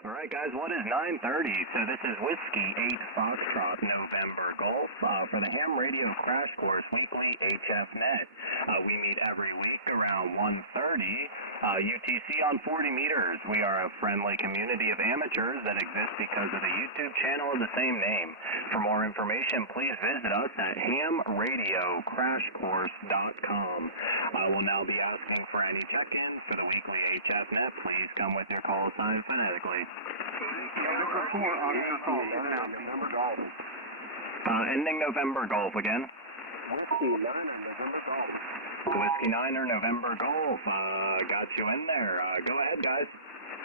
All right, guys, what is 9:30? So this is Whiskey 8 Foxtrot November Golf for the Ham Radio Crash Course Weekly HF Net. We meet every week around 1:30. UTC on 40 meters. We are a friendly community of amateurs that exists because of the YouTube channel of the same name. For more information, please visit us at hamradiocrashcourse.com. I will now be asking for any check-ins for the weekly HF Net. Please come with your call sign phonetically. Ending November Golf again. Whiskey 9 or November Golf. Got you in there. Go ahead, guys.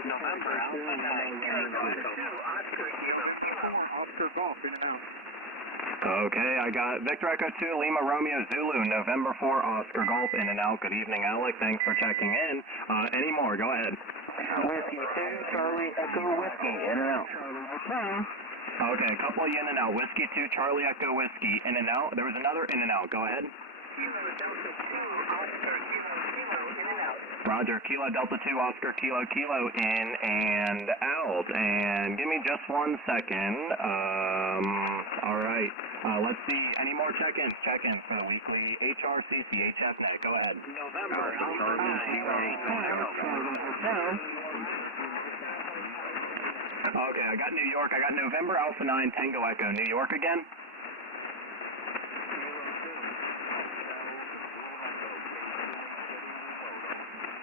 November Alpha 9. Oscar Golf in and out. Okay, I got Victor Echo 2, Lima Romeo Zulu, November 4, Oscar Golf in and out. Good evening, Alec. Thanks for checking in. Any more? Go ahead. Whiskey 2, Charlie Echo Whiskey in and out. Okay, a couple of in and out. Whiskey 2, Charlie Echo Whiskey in and out. There was another in and out. Go ahead. Roger, Kilo Delta 2, Oscar Kilo Kilo in and out. And give me just 1 second. All right. Let's see. Any more check-ins? Check-ins for the weekly HRCC HF Net. Go ahead. November Alpha 9. Okay, I got New York. I got November Alpha 9 Tango Echo. New York again?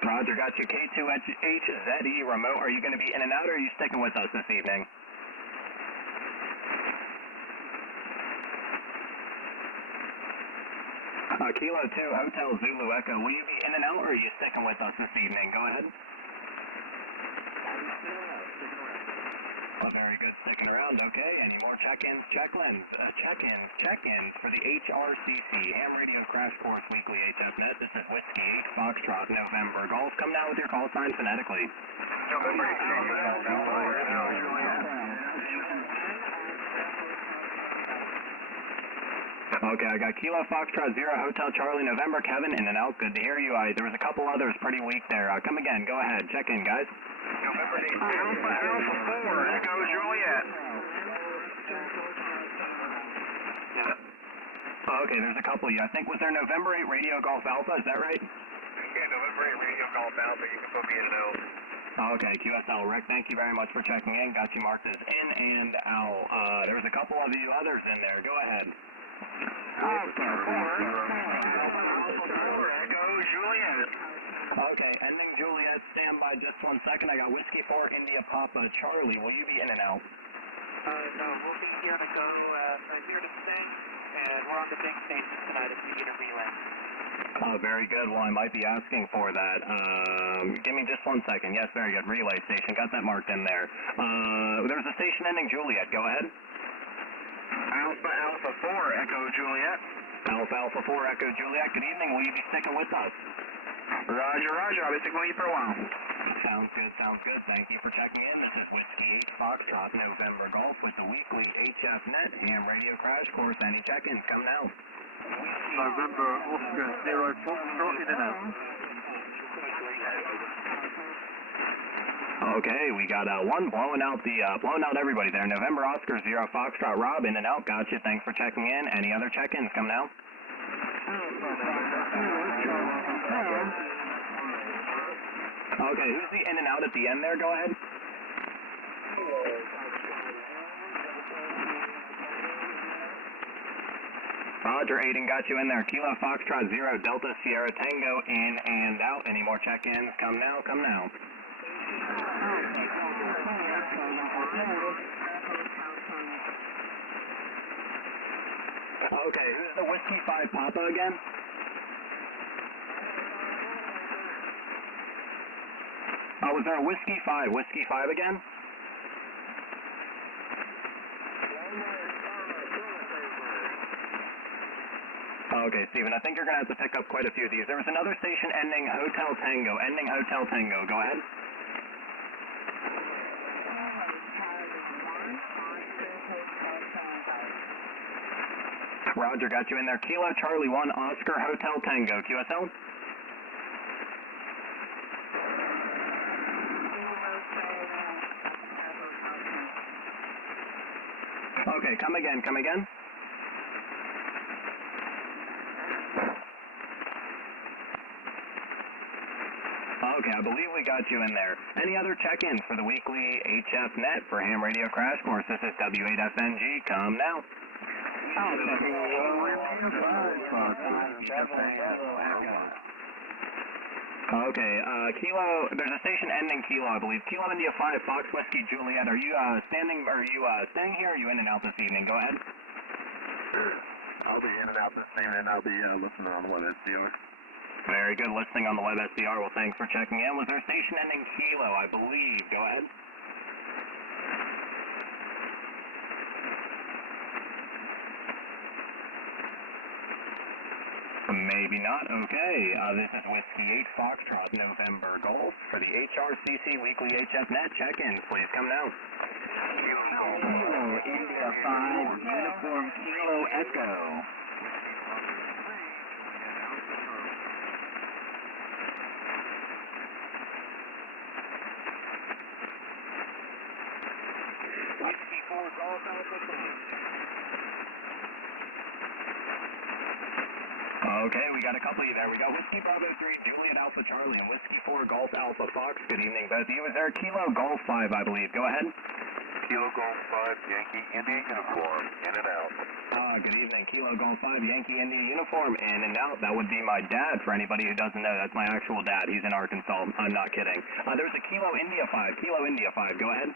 Roger, got you. K2HZE remote. Are you going to be in and out, or are you sticking with us this evening? Kilo 2, Hotel Zulu Echo. Will you be in and out, or are you sticking with us this evening? Go ahead. Oh, very good. Sticking around. Okay. Any more check-ins? Check-ins for the HRCC Ham Radio Crash Course Weekly HF Net. This is Whiskey 8 Foxtrot November Golf. Come now with your call sign phonetically. November 8. Okay, I got Kilo Foxtrot 0 Hotel Charlie November Kevin in and out. Good to hear you. There was a couple others pretty weak there. Come again. Go ahead. Check in, guys. November 8. Alpha 4 Echo Juliet. Okay, there's a couple of you. I think, was there November 8 Radio Golf Alpha? Is that right? Yeah, November 8 Radio Golf Alpha. You can put me in and out. Okay, QSL Rick, thank you very much for checking in. Got you marked as in and out. There was a couple of you others in there. Go ahead. Alpha 4 Echo Juliet. Okay, ending Juliet, stand by just 1 second. I got Whiskey 4 India Papa Charlie. Will you be in and out? No, we'll be here to go here to stay, and we're on the big stage tonight if you get a relay. Very good. Well, I might be asking for that. Give me just 1 second. Yes, very good. Relay station. Got that marked in there. There's a station ending Juliet. Go ahead. Alpha 4 Echo Juliet. Alpha 4 Echo Juliet. Good evening. Will you be sticking with us? Roger. I'll be sticking with you for a while. Sounds good. Thank you for checking in. This is Whiskey 8 Foxtrot November Golf with the weekly HF Net Ham Radio Crash Course. Any check-ins? Come now. November Oscar 0 Foxtrot in and out. Okay, we got one blowing out everybody there. November Oscar 0 Foxtrot Rob in and out. Gotcha. Thanks for checking in. Any other check-ins? Come now. Okay, who's the in and out at the end there? Go ahead. Roger, Aiden, got you in there. Kilo Foxtrot 0 Delta Sierra Tango in and out. Any more check-ins? Come now. Okay, who's the Whiskey 5 Papa again? Was there a Whiskey 5 again? Okay, Steven, I think you're going to have to pick up quite a few of these. There was another station ending Hotel Tango. Go ahead. Roger, got you in there. Kilo Charlie 1 Oscar Hotel Tango. QSL? Okay, come again, come again. Okay, I believe we got you in there. Any other check-ins for the weekly HF Net for Ham Radio Crash Course? This is W8FNG. Come now. Okay, Kilo, there's a station ending Kilo, I believe. Kilo India 5, Fox Whiskey Juliet. Are you staying here, or are you in and out this evening? Go ahead. I'll be in and out this evening. I'll be listening on the web SDR. Very good, listening on the web SDR. Well, thanks for checking in. Was there a station ending Kilo, I believe? Go ahead. Maybe not. Okay. This is Whiskey 8 Foxtrot November Golf for the HRCC Weekly HF Net check-in. Please come now. Kilo India 5 Uniform Kilo Echo. Whiskey 4 Golf Alpha 5. Okay, we got a couple of you there. We got Whiskey Bravo 3, Juliet Alpha Charlie, and Whiskey 4 Golf Alpha Fox. Good evening, both of you. Is there a Kilo Golf 5, I believe? Go ahead. Kilo Golf 5, Yankee India uniform, in and out. Good evening. Kilo Golf 5, Yankee India uniform, in and out. That would be my dad, for anybody who doesn't know. That's my actual dad. He's in Arkansas. I'm not kidding. There's a Kilo India 5. Kilo India 5. Go ahead.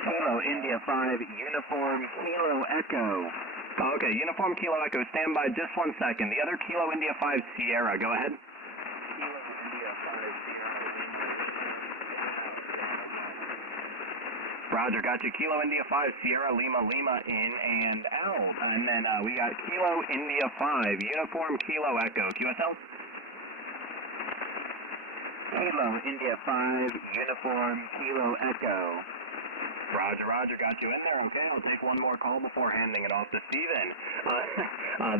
Kilo India 5 Uniform Kilo Echo. Okay, Uniform Kilo Echo, stand by just 1 second. The other Kilo India 5 Sierra, go ahead. Kilo India 5 Sierra. Roger, got you. Kilo India 5 Sierra Lima Lima in and out. And then we got Kilo India 5 Uniform Kilo Echo. QSL? Kilo India 5 Uniform Kilo Echo. Roger, Roger, got you in there. Okay, I'll take one more call before handing it off to Steven.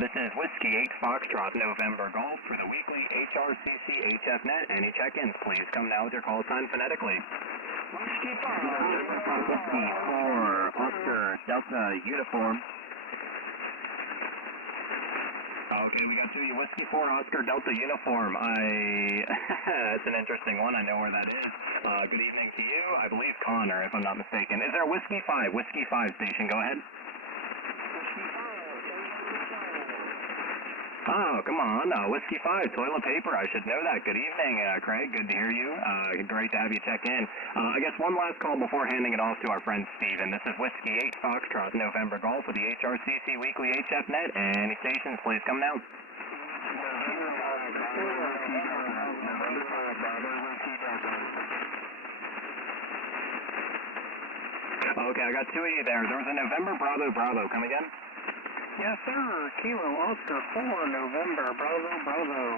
This is Whiskey 8 Foxtrot November Golf for the weekly HRCC HF Net. Any check-ins, please come now with your call sign phonetically. Whiskey 4 Oscar Delta Uniform. Okay, we got two. Whiskey 4 Oscar Delta uniform. That's an interesting one. I know where that is. Good evening to you. I believe Connor, if I'm not mistaken. Is there a Whiskey 5 station? Go ahead. Oh, come on. Whiskey 5, toilet paper. I should know that. Good evening, Craig. Good to hear you. Great to have you check in. I guess one last call before handing it off to our friend Steven. This is Whiskey 8 Foxtrot November Golf with the HRCC Weekly HF Net. Any stations, please come now. Okay, I got two of you there. There was a November Bravo Bravo. Come again? Yes, sir. Kilo Oscar 4 November Bravo Bravo.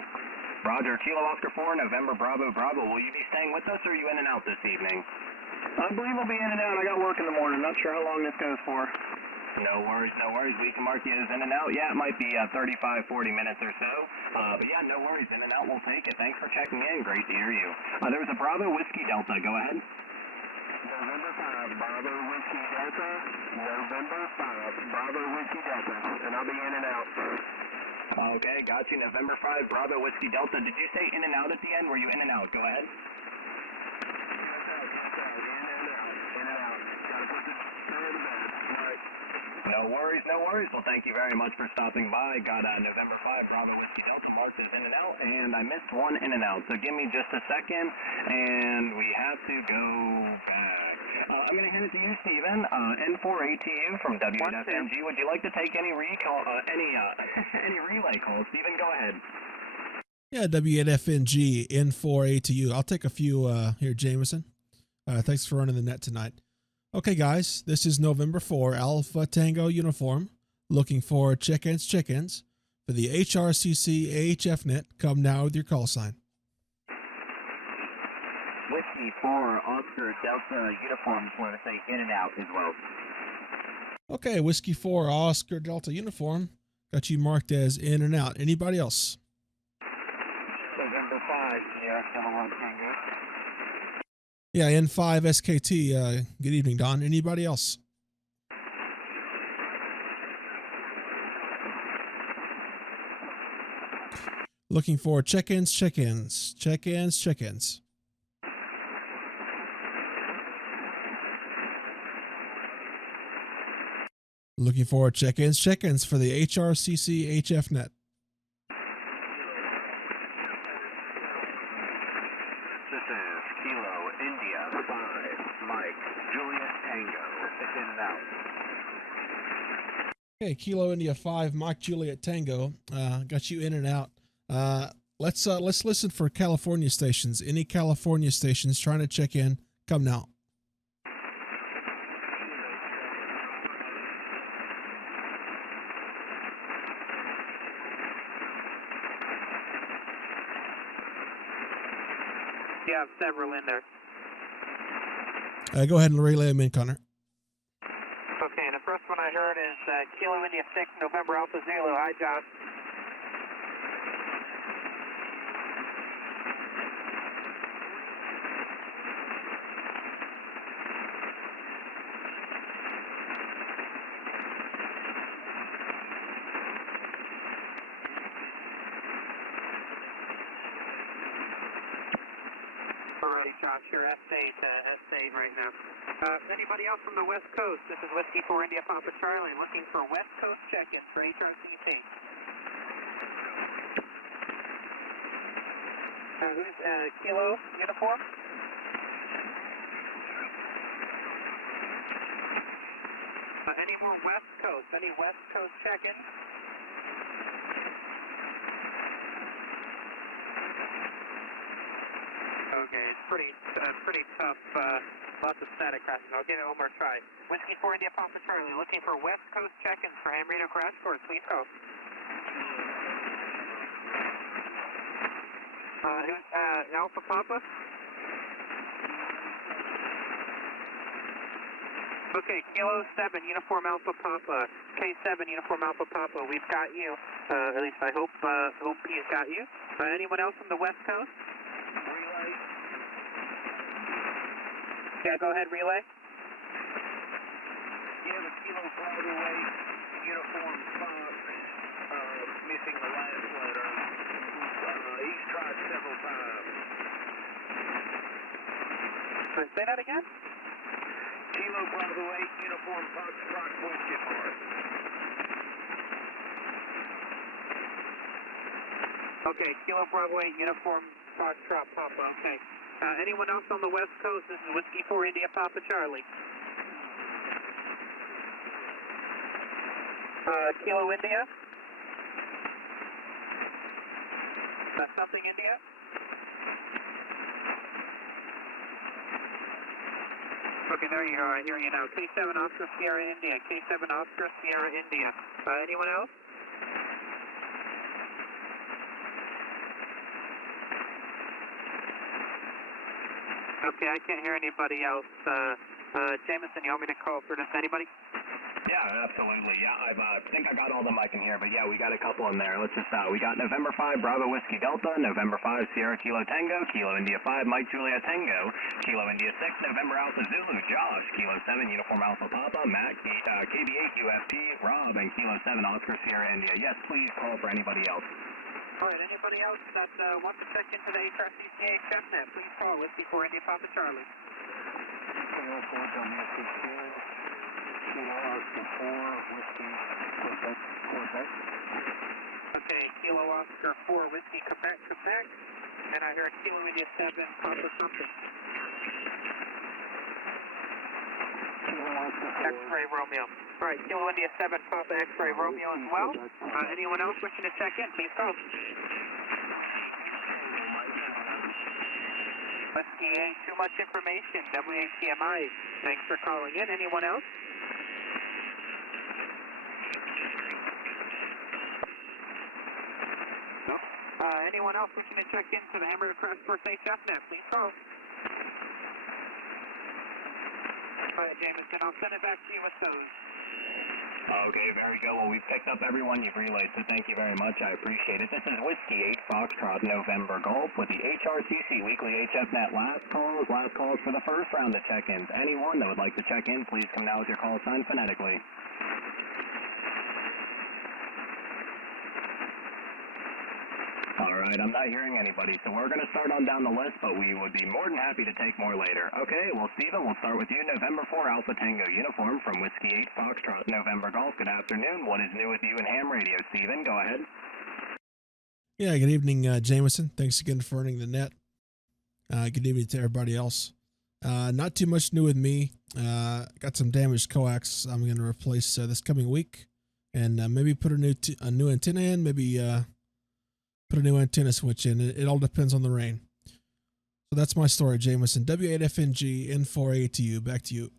Roger, Kilo Oscar 4 November Bravo Bravo. Will you be staying with us, or are you in and out this evening? I believe I'll be in and out. I got work in the morning. Not sure how long this goes for. No worries, no worries. We can mark you as in and out. Yeah, it might be 35, 40 minutes or so. But yeah, no worries. In and out, we'll take it. Thanks for checking in. Great to hear you. There was a Bravo Whiskey Delta. Go ahead. November 5, Bravo Whiskey Delta. November 5, Bravo Whiskey Delta. And I'll be in and out. Okay, got you. November 5, Bravo Whiskey Delta. Did you say in and out at the end? Were you in and out? Go ahead. No worries, no worries. Well, thank you very much for stopping by. Got November 5, Bravo Whiskey Delta marked as in and out, and I missed one in and out. So give me just a second, and we have to go back. I'm going to hand it to you, Steven. N4ATU from W8FNG. Would you like to take any recall, any relay calls? Steven, go ahead. Yeah, W8FNG, N4ATU. I'll take a few here, Jameson. Thanks for running the net tonight. Okay, guys, this is November 4, Alpha Tango Uniform, looking for check-ins for the HRCC HF Net. Come now with your call sign. Whiskey 4 Oscar Delta Uniform. Just want to say in and out as well. Okay, Whiskey 4 Oscar Delta Uniform. Got you marked as in and out. Anybody else? November 5, Sierra 71 Tango. Yeah, N5 SKT. Good evening, Don. Anybody else? Looking for check-ins, check-ins, check-ins, check-ins. Looking for check-ins, check-ins for the HRCC HF Net. This is Kilo India 5, Mike, Juliet Tango. It's in and out. Okay, Kilo India 5, Mike Juliet Tango. Got you in and out. Let's listen for California stations. Any California stations trying to check in, come now. You have several in there. Go ahead and relay them in, Connor. Okay, the first one I heard is Kilo India 6, November Alpha Zulu. Hi, John. Alrighty, Josh, you're S8 right now. Anybody else from the West Coast? This is Whiskey 4 India Papa Charlie, looking for West Coast check-ins for HRCC. Who's Kilo Uniform? Any more West Coast? Any West Coast check-ins? Okay, it's pretty tough. Lots of static crashing. I'll give it one more try. Whiskey 4 India Papa Charlie, looking for West Coast check-ins for ham radio crash course. Please call. Who's Alpha Papa? Okay, Kilo 7, Uniform Alpha Papa. K7, Uniform Alpha Papa. We've got you. At least I hope he's got you. Anyone else from the West Coast? Relay. Yeah, go ahead, relay. Yeah, the Kilo Bravo 8, Uniform Fox, missing the last letter. He's tried several times. Say that again? Kilo Bravo 8, Uniform Fox, question mark. Okay, Kilo Bravo 8, Uniform Foxtrot Papa, okay. Anyone else on the West Coast? This is Whiskey 4 India Papa Charlie. Kilo India? Something India? Okay, there you are. I hear you now. K7 Oscar Sierra India. K7 Oscar Sierra India. Anyone else? Okay, I can't hear anybody else. Jameson, you want me to call for just anybody? Yeah, absolutely. Yeah, I think I got all of them I can hear, but yeah, we got a couple in there. Let's just, we got November 5, Bravo Whiskey Delta, November 5, Sierra Kilo Tango, Kilo India 5, Mike Juliet Tango, Kilo India 6, November Alpha Zulu, Josh, Kilo 7, Uniform Alpha Papa, Matt, KB8, UFP, Rob, and Kilo 7, Oscar Sierra India. Yes, please call for anybody else. All right, anybody else that wants to check into the HRCC HF Net, please call Whiskey 4 India Papa Charlie. Kilo 4 WCC, Kilo Oscar 4, Whiskey, Quebec. Okay, Kilo Oscar 4, Whiskey, Quebec, and I heard Kilo India 7, Papa something. Kilo Oscar 4. X-Ray Romeo. All right, Kilo India 7, Papa X-Ray Romeo as well. Anyone else wishing to check in, please call. Whiskey 8, too much information, WACMI. Thanks for calling in. Anyone else? No? Anyone else wishing to check into the Hamburger Crash Course HF Net, please call. All right, Jameson, I'll send it back to you with those. Okay, very good. Well, we've picked up everyone you've relayed, so thank you very much. I appreciate it. This is Whiskey 8 Foxtrot November Golf with the HRCC Weekly HF Net last calls for the first round of check-ins. Anyone that would like to check in, please come now with your call sign phonetically. All right, I'm not hearing anybody, so we're going to start on down the list, but we would be more than happy to take more later. Okay, well, Stephen, we'll start with you. November 4 Alpha Tango uniform from Whiskey 8 Foxtrot November Golf. Good afternoon. What is new with you in ham radio, Stephen? Go ahead. Yeah, good evening, Jameson. Thanks again for earning the net. Good evening to everybody else. Not too much new with me. Got some damaged coax I'm going to replace this coming week, and maybe put a new antenna in, maybe put a new antenna switch in. It all depends on the rain. So that's my story, Jameson. W8FNG N4A to you. Back to you.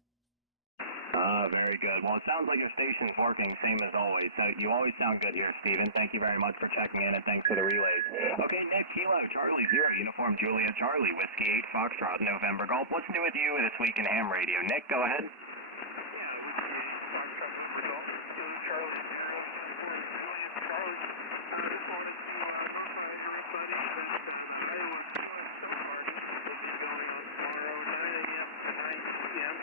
Very good. Well, it sounds like your station's working, same as always. So you always sound good here, Stephen. Thank you very much for checking in, and thanks for the relays. Okay, Nick, Kilo, Charlie 0, uniform Julia Charlie, Whiskey 8 Foxtrot November Golf. What's new with you this week in ham radio? Nick, go ahead. Yeah, Whiskey 8 Foxtrot November Golf, Charlie 0, uniform Julia Charlie. I just wanted to notify everybody that the Iowa QSO party will be going on tomorrow, 9 a.m. to 9 p.m.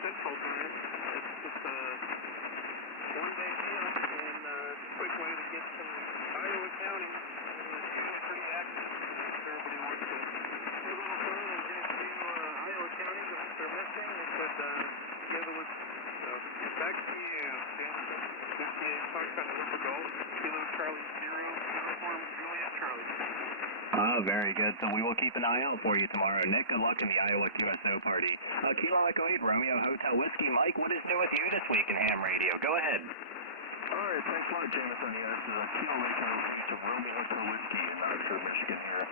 Central Time. It's just a one-day deal and a quick way to get some Iowa County. It's usually pretty active. Everybody wants to have a little fun and get a few Iowa counties that they're missing and could together with. So back to you, Jameson. 58 Foxtrot November Golf, Kilo Charlie 0, uniform Julia Charlie. Very good. So we will keep an eye out for you tomorrow. Nick, good luck in the Iowa QSO party. Kilo Echo 8, Romeo Hotel Whiskey. Mike, what is new with you this week in ham radio? Go ahead. All right, thanks a lot, Jameson. Yeah, this is a Kilo Echo 8 to Romeo Hotel Whiskey in Oxford, Michigan here.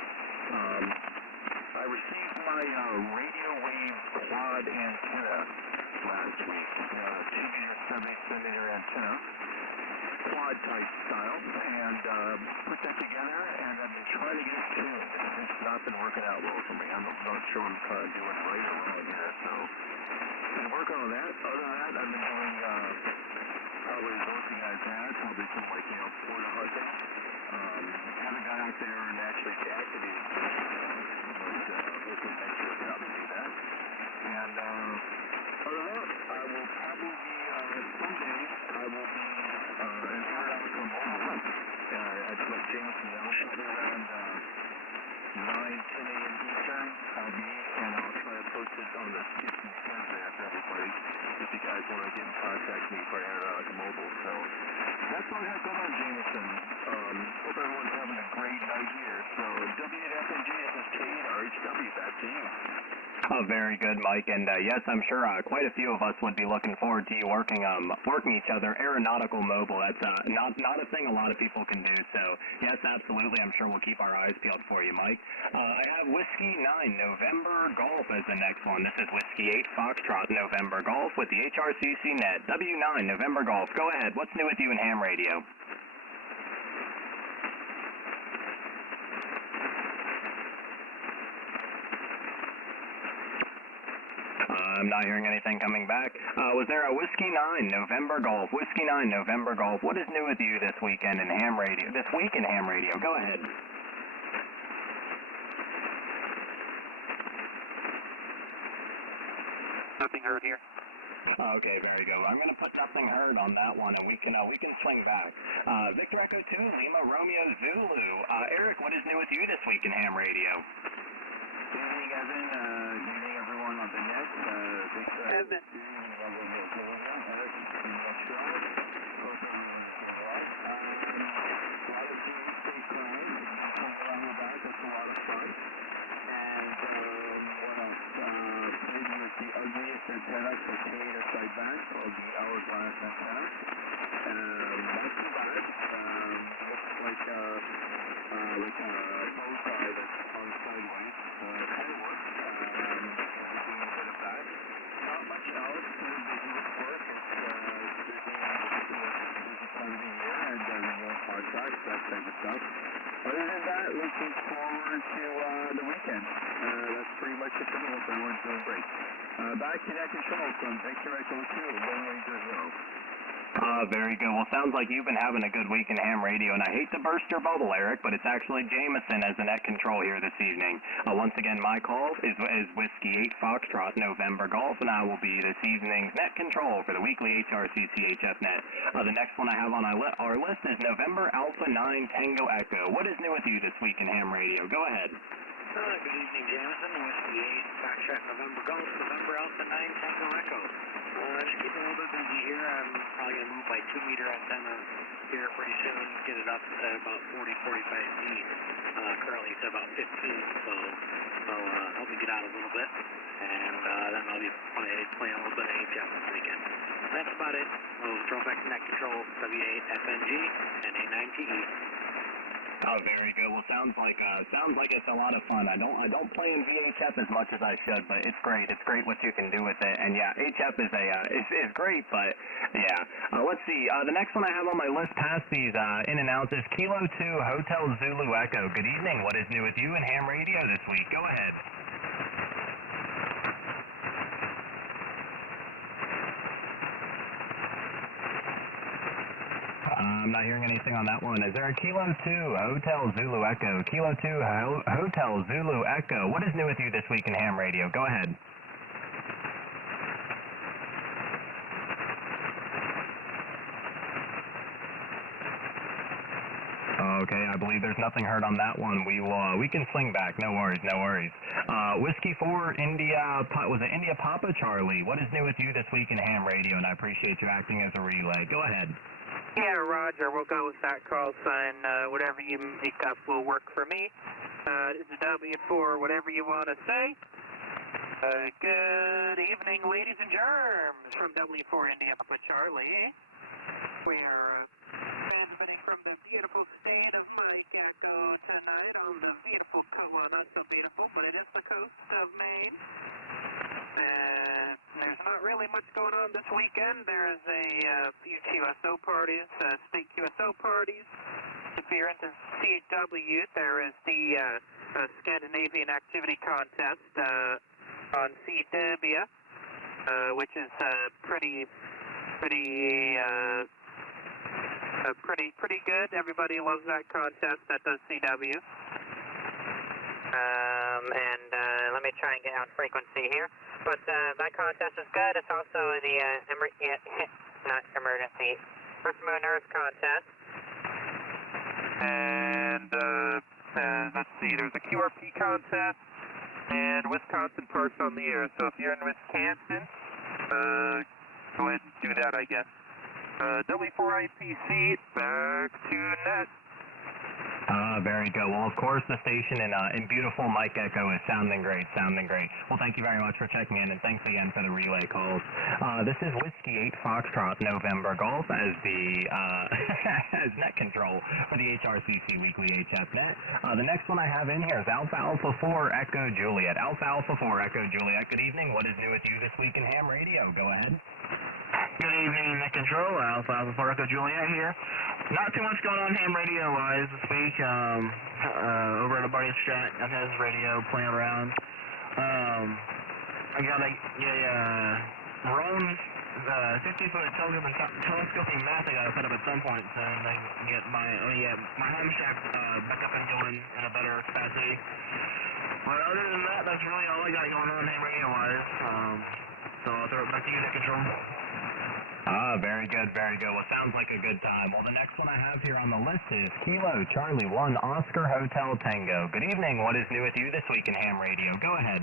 I received my radio wave quad antenna last week. 2-meter, 70-centimeter antenna. Quad type style, and put that together, and I've been trying to get it tuned. It's not been working out well for me. I'm not sure what I'm kind of doing right or wrong here, so been working on that. Other than that, I've been doing probably both you guys had, probably some like, Florida hunting. Haven't got out there and actually deactivated it, but hopefully next year I'll probably do that. And other than that, I will probably be, someday, I will be in aeronautical mobile. I'd let Jameson know, probably around 9, 10 a.m. Eastern, I'll be, and I'll try to post it on the skips and sleds there for everybody, if you guys want to get in contact with me for aeronautical mobile. So that's all I have going on, Jameson. Hope everyone's having a great night here. So W8FNG, this is KRHW, back to you. Very good, Mike. And yes, I'm sure quite a few of us would be looking forward to you working each other. Aeronautical mobile, that's not a thing a lot of people can do. So yes, absolutely. I'm sure we'll keep our eyes peeled for you, Mike. I have Whiskey 9 November Golf as the next one. This is Whiskey 8 Foxtrot November Golf with the HRCC Net. W9 November Golf. Go ahead. What's new with you in ham radio? I'm not hearing anything coming back. Was there a Whiskey 9 November Golf? Whiskey 9 November Golf. What is new with you this weekend in ham radio? This week in ham radio. Go ahead. Nothing heard here. Okay, very good. I'm going to put nothing heard on that one, and we can swing back. Victor Echo 2, Lima Romeo Zulu. Eric, what is new with you this week in ham radio? Good evening, Evan. Good evening, everyone on the net. Evan. The ugliest antenna for Kane or sideback of the hourglass antenna. Not too bad. Looks like a bow tie that's hung sideways. Kind of works. We're doing a bit of that. Not much else. Pretty busy with work. It's busy time of the year and renewing contracts, that type of stuff. Other than that, looking forward to the weekend. That's pretty much it for me. Hope everyone's doing great. Back to net control from Victor Echo 2, Lone Ranger 0. Very good. Well, sounds like you've been having a good week in ham radio, and I hate to burst your bubble, Eric, but it's actually Jameson as the net control here this evening. Once again, my call is Whiskey 8 Foxtrot November Golf, and I will be this evening's net control for the weekly HRCC HF Net. The next one I have on our list is November Alpha 9 Tango Echo. What is new with you this week in ham radio? Go ahead. Good evening, Jameson. Whiskey 8 Foxtrot November Golf, November Alpha 9 Tango Echo. Just keeping a little bit busy here. I'm probably going to move my 2-meter antenna here pretty soon, get it up to about 40, 45 feet. Currently it's about 15, so help me get out a little bit. And then I'll be playing a little bit of HF this weekend. That's about it. We'll throw back to net control, W8FNG and A9TE. Very good. Well, sounds like it's a lot of fun. I don't play in VHF as much as I should, but it's great. It's great what you can do with it. And yeah, HF is great, but yeah. Let's see. The next one I have on my list past these in and outs is Kilo 2 Hotel Zulu Echo. Good evening. What is new with you in ham radio this week? Go ahead. I'm not hearing anything on that one. Is there a Kilo 2 Hotel Zulu Echo? Kilo 2 Hotel Zulu Echo. What is new with you this week in ham radio? Go ahead. Okay, I believe there's nothing heard on that one. We can swing back. No worries, no worries. Whiskey 4 India, was it India Papa Charlie? What is new with you this week in ham radio? And I appreciate you acting as a relay. Go ahead. Yeah, Roger, we'll go with that call sign. Whatever you make up will work for me. It's a W4, whatever you want to say. Good evening, ladies and germs, from W4 India Papa Charlie. We are transmitting from the beautiful state of my Gecko tonight on the beautiful coast, well, not so beautiful, but it is the coast of Maine. There's not really much going on this weekend. There's a few QSO parties, state QSO parties. If you're into CW, there is the Scandinavian Activity Contest on CW, which is pretty good. Everybody loves that contest that does CW. Let me try and get on frequency here. But that contest is good. It's also the not emergency, Earth Moon Earth contest. And let's see, there's a QRP contest and Wisconsin Parks on the Air. So if you're in Wisconsin, go ahead and do that, I guess. W4IPC, back to net. Very good. Well, of course, the station in beautiful Mike Echo is sounding great, Well, thank you very much for checking in, and thanks again for the relay calls. This is Whiskey 8 Foxtrot November Golf as the as net control for the HRCC Weekly HF Net. The next one I have in here is Alpha Alpha 4 Echo Juliet. Alpha Alpha 4 Echo Juliet. Good evening. What is new with you this week in ham radio? Go ahead. Good evening, net control. Alpha Alpha 4 Echo Juliet here. Not too much going on ham radio-wise this week. Over at a buddy's chat on his radio, playing around. I got a Rome 50-foot telescoping mast I gotta set up at some point soon. I can get my home shack back up and going in a better capacity. But other than that, that's really all I got going on ham radio-wise. So I'll throw it back to you, net control. Very good. Well, sounds like a good time. Well, the next one I have here on the list is Kilo Charlie 1 Oscar Hotel Tango. Good evening. What is new with you this week in ham radio? Go ahead.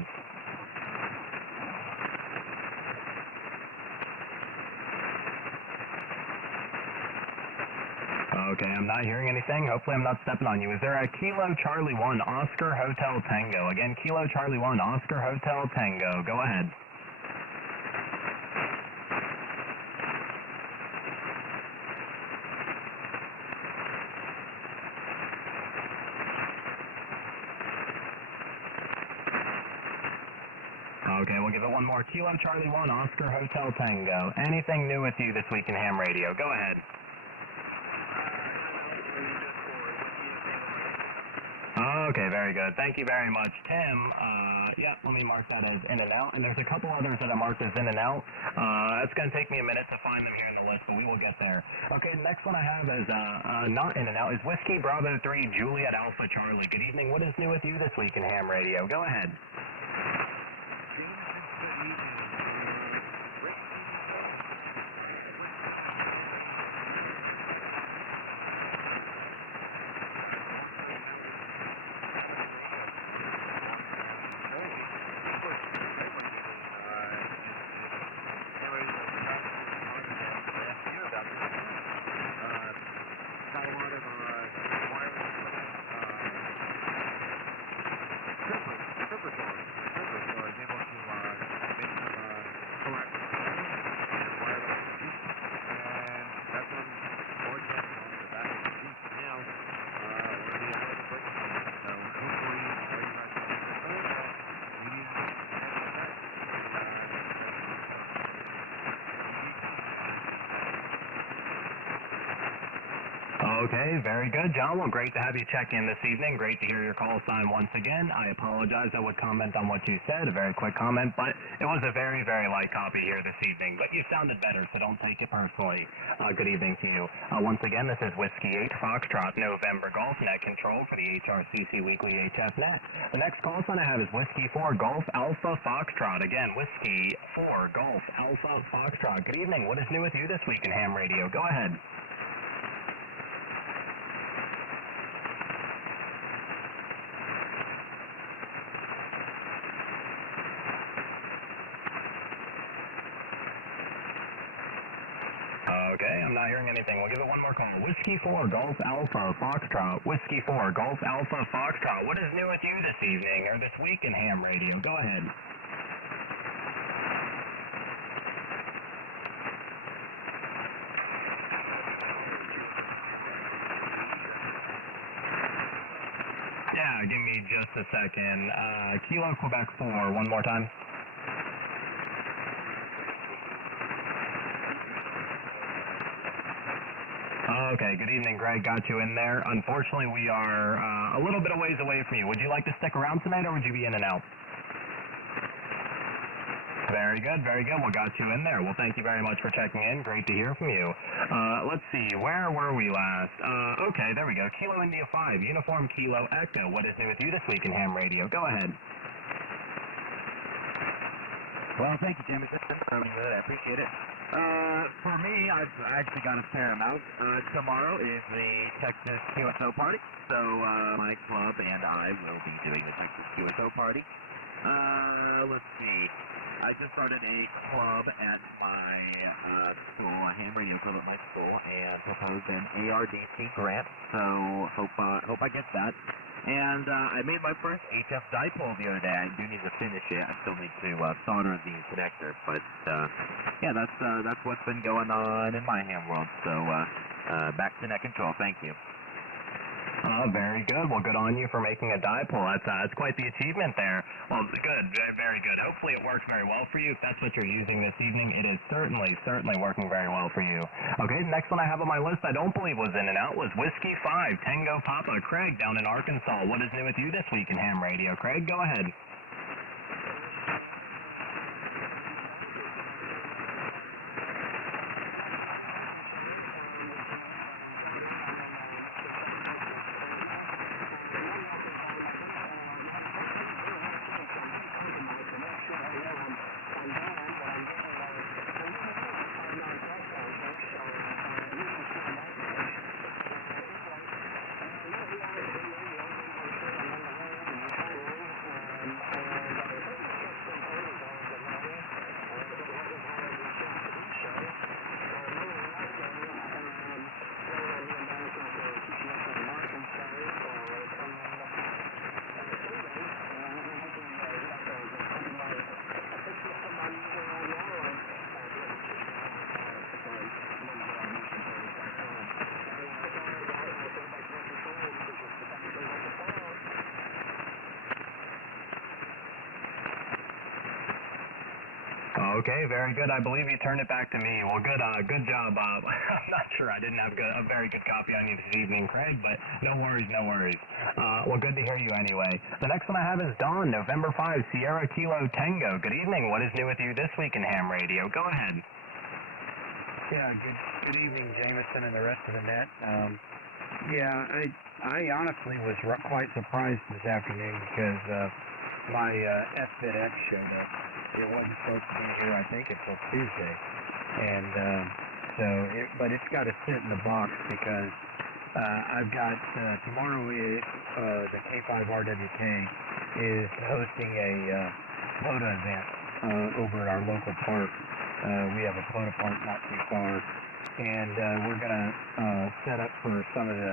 Okay, I'm not hearing anything. Hopefully I'm not stepping on you. Is there a Kilo Charlie 1 Oscar Hotel Tango? Again, Kilo Charlie 1 Oscar Hotel Tango. Go ahead. Okay, we'll give it one more. Kilo Charlie 1 Oscar Hotel Tango. Anything new with you this week in ham radio? Go ahead. Okay, very good. Thank you very much, Tim. Yeah, let me mark that as in and out. And there's a couple others that are marked as in and out. It's going to take me a minute to find them here in the list, but we will get there. Okay, the next one I have is not in and out is Whiskey Bravo 3 Juliet Alpha Charlie. Good evening. What is new with you this week in ham radio? Go ahead. Okay, very good, John. Well, great to have you check in this evening. Great to hear your call sign once again. I apologize. I would comment on what you said, a very quick comment, but it was a very, very light copy here this evening. But you sounded better, so don't take it personally. Good evening to you. Once again, this is Whiskey 8 Foxtrot November Golf Net Control for the HRCC Weekly HF Net. The next call sign I have is Whiskey 4 Golf Alpha Foxtrot. Again, Whiskey 4 Golf Alpha Foxtrot. Good evening. What is new with you this week in ham radio? Go ahead. Okay, I'm not hearing anything. We'll give it one more call. Whiskey 4 Golf Alpha Foxtrot. Whiskey 4 Golf Alpha Foxtrot. What is new with you this evening or this week in ham radio? Go ahead. Yeah, give me just a second. Kilo Quebec 4, one more time. Okay, good evening, Greg. Got you in there. Unfortunately, we are a little bit of ways away from you. Would you like to stick around tonight, or would you be in and out? Very good, very good. We got you in there. Well, thank you very much for checking in. Great to hear from you. Let's see, where were we last? Okay, there we go. Kilo India 5, Uniform Kilo Echo. What is new with you this week in ham radio? Go ahead. Well, thank you, Jameson. I appreciate it. For me, I've actually got a fair amount. Tomorrow is the Texas QSO party, so my club and I will be doing the Texas QSO party. Let's see. I just started a club at my school, a ham radio club at my school, and proposed an ARDC grant, so hope I get that. And I made my first HF dipole the other day. I do need to finish it. I still need to solder the connector, but yeah, that's what's been going on in my ham world. So back to net control. Thank you. Very good. Well, good on you for making a dipole. That's quite the achievement there. Well, good. Very good. Hopefully it works very well for you. If that's what you're using this evening, it is certainly working very well for you. Okay, the next one I have on my list I don't believe was in and out was Whiskey 5 Tango Papa. Craig down in Arkansas. What is new with you this week in ham radio? Craig, go ahead. Okay, very good. I believe you turned it back to me. Well, good job. I'm not sure. I didn't have a very good copy on you this evening, Craig, but no worries. Well, good to hear you anyway. The next one I have is Dawn, November 5, Sierra Kilo Tango. Good evening. What is new with you this week in ham radio? Go ahead. Yeah, good evening, Jameson and the rest of the net. I honestly was quite surprised this afternoon because my FBitX showed up. It wasn't supposed to be here, I think, until Tuesday. And but it's got to sit in the box because I've got, tomorrow the K5RWK is hosting a POTA event over at our local park. We have a POTA park not too far. And we're going to set up for some of the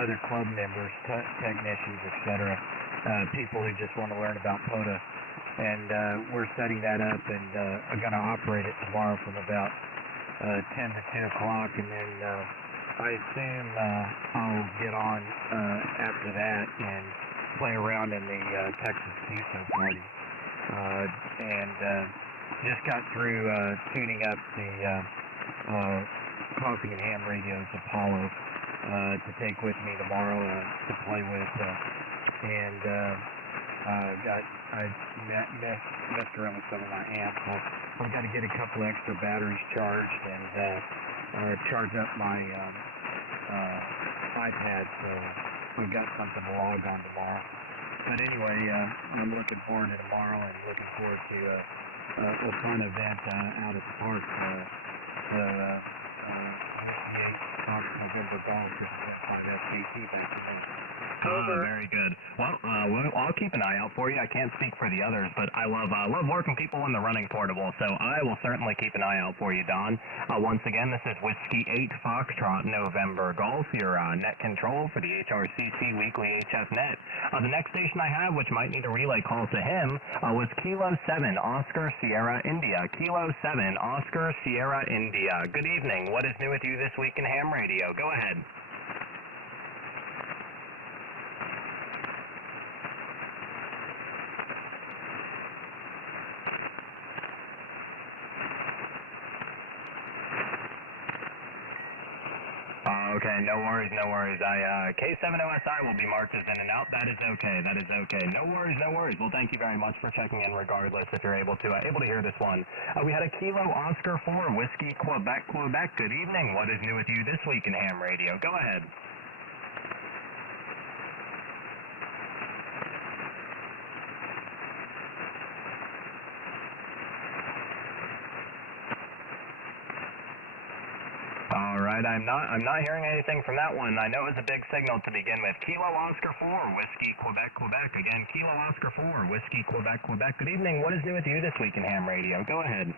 other club members, technicians, etc., people who just want to learn about POTA. And we're setting that up, and I'm going to operate it tomorrow from about 10 to 2 o'clock, and then I assume I'll get on after that and play around in the Texas QSO party. And just got through tuning up the Coffee and Ham Radio's Apollo to take with me tomorrow to play with, and I messed around with some of my amps. I've got to get a couple extra batteries charged and charge up my iPad, so we've got something to log on tomorrow. But anyway, I'm looking forward to tomorrow and looking forward to a fun event out at the park. November golf is by the FCC back in Very good. Well, I'll keep an eye out for you. I can't speak for the others, but I love working people in the running portable, so I will certainly keep an eye out for you, Don. Once again, this is Whiskey 8 Foxtrot November Golf, your net control for the HRCC Weekly HF Net. The next station I have, which might need a relay call to him, was Kilo 7 Oscar Sierra India. Kilo 7 Oscar Sierra India. Good evening. What is new with you this week in ham radio? Go ahead. Okay, no worries. K7OSI will be marked as in and out. That is okay. No worries. Well, thank you very much for checking in regardless if you're able to hear this one. We had a Kilo Oscar 4 Whiskey Quebec. Good evening. What is new with you this week in ham radio? Go ahead. All right, I'm not hearing anything from that one. I know it was a big signal to begin with. Kilo Oscar 4, Whiskey Quebec. Again, Kilo Oscar 4, Whiskey Quebec. Good evening. What is new with you this week in ham radio? Go ahead.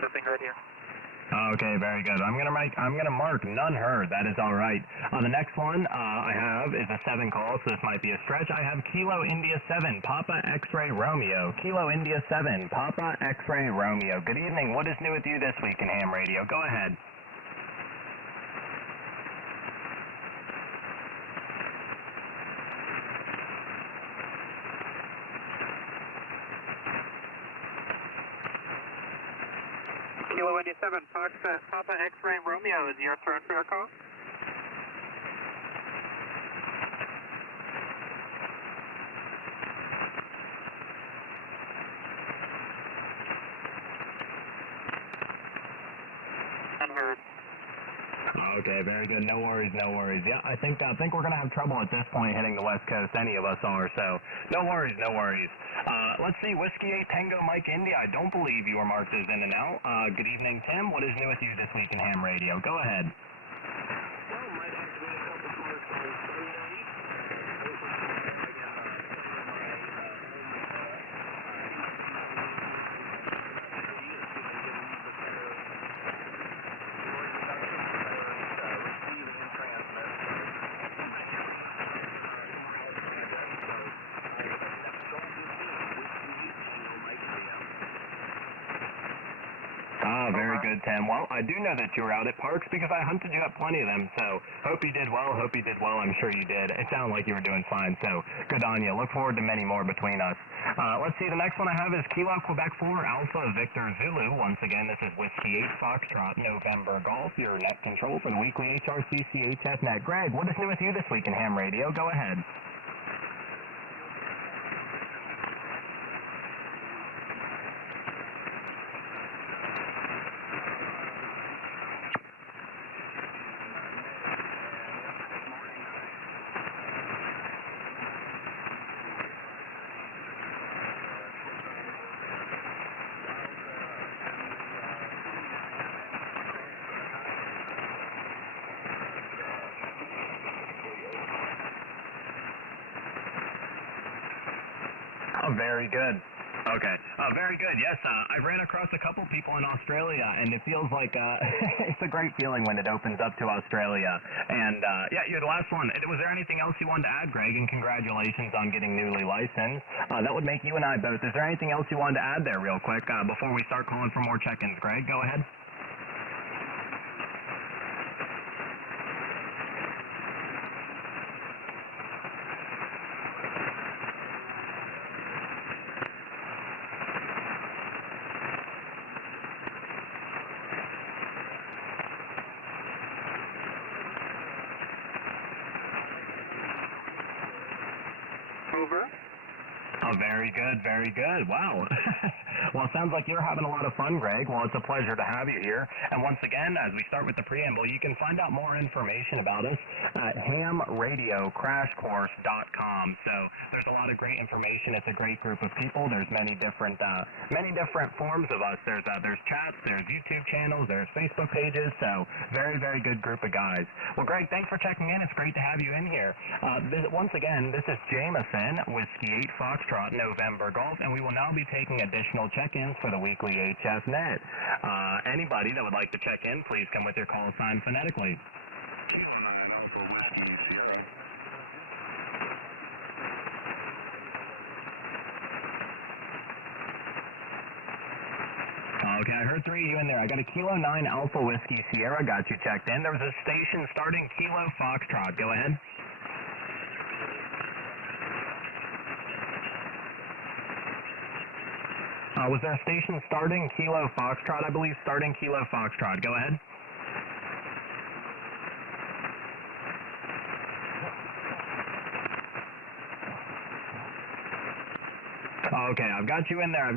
Nothing right here. Okay, very good. I'm gonna mark none heard. That is all right. The next one I have is a 7 call, so this might be a stretch. I have Kilo India 7 Papa X-Ray Romeo. Kilo India 7 Papa X-Ray Romeo. Good evening. What is new with you this week in ham radio? Go ahead. Kilo India 7 Fox Papa X-Ray Romeo is your turn for your call. Unheard. Okay, very good. No worries. Yeah, I think we're gonna have trouble at this point hitting the West Coast. Any of us are, so no worries. Let's see, Whiskey 8 Tango Mike India. I don't believe you were marked as in and out. Good evening, Tim. What is new with you this week in ham radio? Go ahead. Ah, very good, Tim. Well, I do know that you were out at parks because I hunted you up plenty of them, so hope you did well, I'm sure you did. It sounded like you were doing fine, so good on you. Look forward to many more between us. Let's see, the next one I have is Kilo Quebec 4 Alpha Victor Zulu. Once again, this is Whiskey 8 Foxtrot November Golf, your net control for the weekly HRCC HF Net. Greg, what is new with you this week in ham radio? Go ahead. Oh, very good. Okay. Very good. Yes, I ran across a couple people in Australia, and it feels like it's a great feeling when it opens up to Australia. And, yeah, you're the last one. Was there anything else you wanted to add, Greg? And congratulations on getting newly licensed. That would make you and I both. Is there anything else you wanted to add there real quick before we start calling for more check-ins? Greg, go ahead. Over. Oh, very good, very good. Wow. Well, it sounds like you're having a lot of fun, Greg. Well, it's a pleasure to have you here. And once again, as we start with the preamble, you can find out more information about us at hamradiocrashcourse.com. So there's a lot of great information. It's a great group of people. There's many different forms of us. There's chats, there's YouTube channels, there's Facebook pages. So very, very good group of guys. Well, Greg, thanks for checking in. It's great to have you in here. Once again, this is Jameson, Whiskey 8 Foxtrot, November Golf, and we will now be taking additional check-ins for the weekly HF Net. Anybody that would like to check in, please come with your call sign phonetically. Okay, I heard 3 of you in there. I got a Kilo 9 Alpha Whiskey Sierra, got you checked in. There was a station starting Kilo Foxtrot. Go ahead. Was there a station starting Kilo Foxtrot? I believe starting Kilo Foxtrot. Go ahead. Okay, I've got you in there,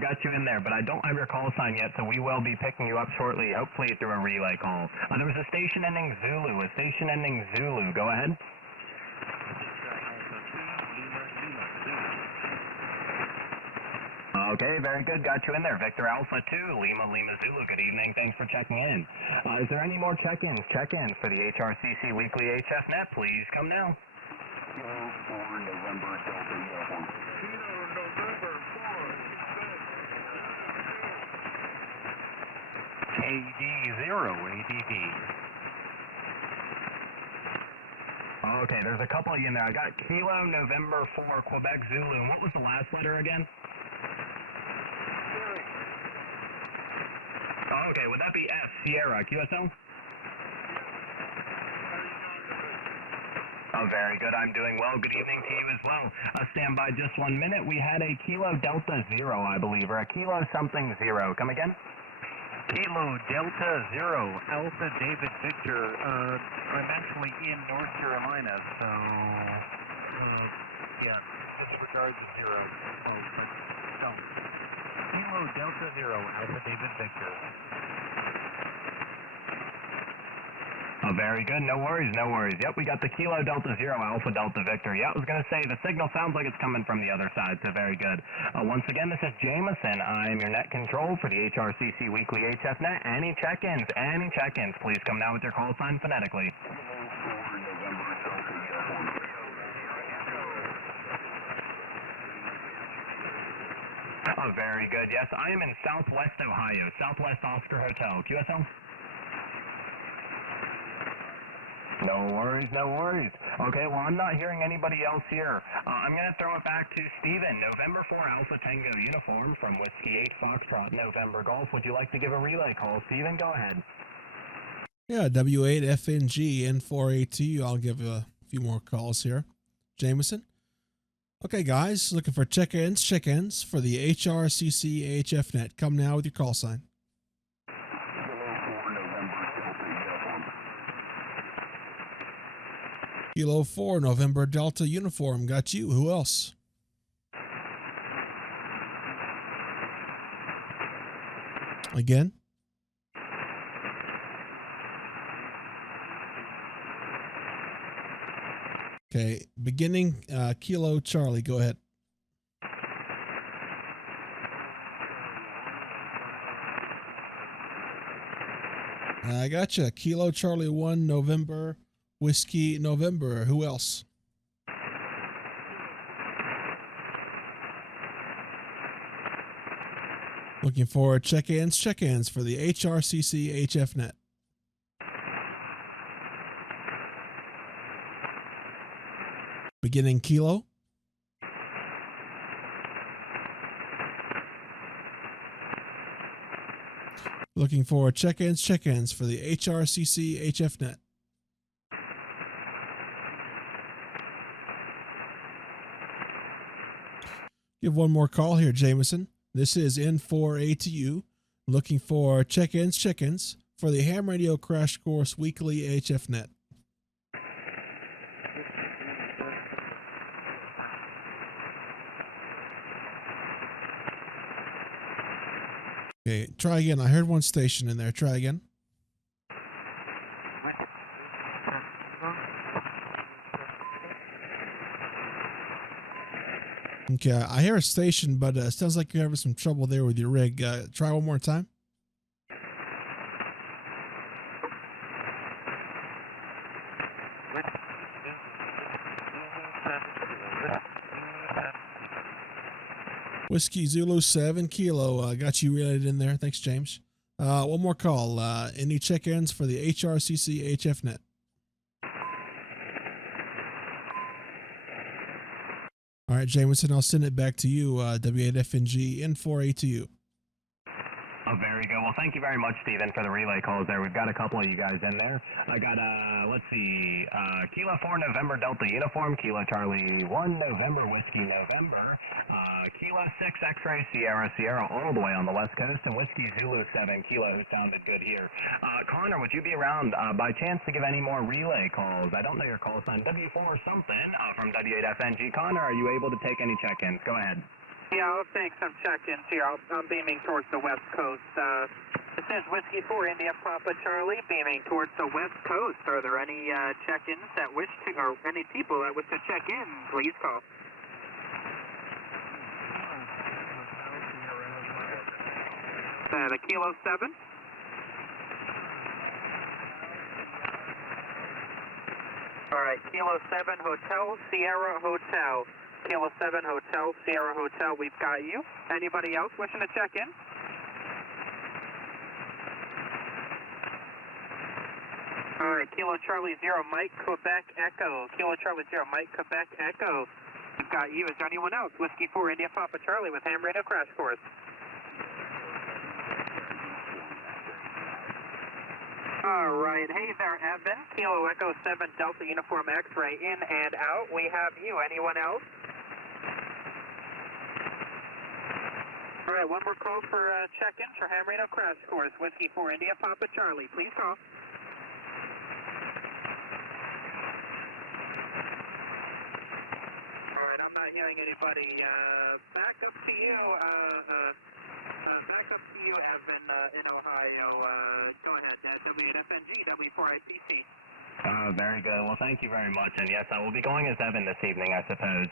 but I don't have your call sign yet, so we will be picking you up shortly, hopefully through a relay call. There was a station ending Zulu. Go ahead. Okay, very good. Got you in there. Victor Alpha 2, Lima Zulu. Good evening. Thanks for checking in. Is there any more check-ins for the HRCC Weekly HF Net? Please come now. For November Delta Uniform. KD0 ADD. Okay, there's a couple of you in there. I got Kilo November 4 Quebec Zulu. And what was the last letter again? Okay, would that be F, Sierra, QSL? Oh, very good. I'm doing well. Good evening to you as well. Stand by just 1 minute. We had a Kilo Delta 0, I believe, or a Kilo something 0. Come again? Kilo Delta 0, Alpha David Victor. I'm actually in North Carolina, so, yeah, disregard the 0. No. Kilo Delta 0, Alpha David Victor. Oh, very good. No worries. Yep, we got the Kilo Delta 0, Alpha Delta Victor. Yeah, I was going to say, the signal sounds like it's coming from the other side, so very good. Once again, this is Jameson. I'm your net control for the HRCC Weekly HF Net. Any check-ins, please come now with your call sign phonetically. Oh, very good. Yes, I am in Southwest Ohio, Southwest Oscar Hotel. QSL? No worries, no worries. Okay, well, I'm not hearing anybody else here. I'm going to throw it back to Steven. November 4 Alpha Tango uniform from Whiskey 8 Foxtrot November Golf. Would you like to give a relay call, Steven? Go ahead. Yeah, W8FNG N4ATU. I'll give a few more calls here. Jameson. Okay, guys, looking for check-ins for the HRCC HF Net. Come now with your call sign. Kilo 4 November Delta uniform. Got you. Who else? Again. Okay, beginning Kilo Charlie, go ahead. I gotcha. Kilo Charlie 1 November Whiskey November. Who else? Looking for check-ins for the HRCC HF Net. Beginning Kilo. Looking for check-ins for the HRCC HF Net. Give one more call here, Jameson. This is N4ATU. Looking for check-ins for the Ham Radio Crash Course Weekly HF Net. Okay, try again. I heard one station in there. Try again. Okay, I hear a station, but it sounds like you're having some trouble there with your rig. Try one more time. Whiskey Zulu 7 Kilo. Got you relayed in there. Thanks, James. One more call. Any check-ins for the HRCC HF Net? All right, Jameson, I'll send it back to you. W8FNG N4ATU. Oh, very good. Well, thank you very much, Stephen, for the relay calls there. We've got a couple of you guys in there. I got, let's see, Kilo 4 November Delta Uniform, Kilo Charlie 1 November Whiskey November, Kilo 6 X-Ray Sierra Sierra all the way on the West Coast, and Whiskey Zulu 7 Kilo, who sounded good here. Connor, would you be around by chance to give any more relay calls? I don't know your call sign, W4 or something, from W8FNG. Connor, are you able to take any check-ins? Go ahead. Yeah, I'll take some check-ins here. I'm beaming towards the West Coast. This is Whiskey 4 India Papa Charlie, beaming towards the West Coast. Are there any check-ins that wish to, or any people that wish to check in? Please call. The Kilo 7. All right, Kilo 7 Hotel Sierra Hotel. Kilo 7 Hotel Sierra Hotel, we've got you. Anybody else wishing to check in? All right, Kilo Charlie 0 Mike Quebec Echo. Kilo Charlie 0 Mike Quebec Echo. We've got you. Is there anyone else? Whiskey 4 India Papa Charlie with Ham Radio Crash Course. All right, hey there, Evan. Kilo Echo 7 Delta Uniform X-Ray in and out. We have you. Anyone else? All right, one more call for check-in for Ham Radio Crash Course. Whiskey 4 India Papa Charlie. Please call. All right, I'm not hearing anybody. Back up to you. Back up to you, Evan, in Ohio. Go ahead. W8FNG, W4ICC. Very good. Well, thank you very much. And yes, I will be going as Evan this evening, I suppose.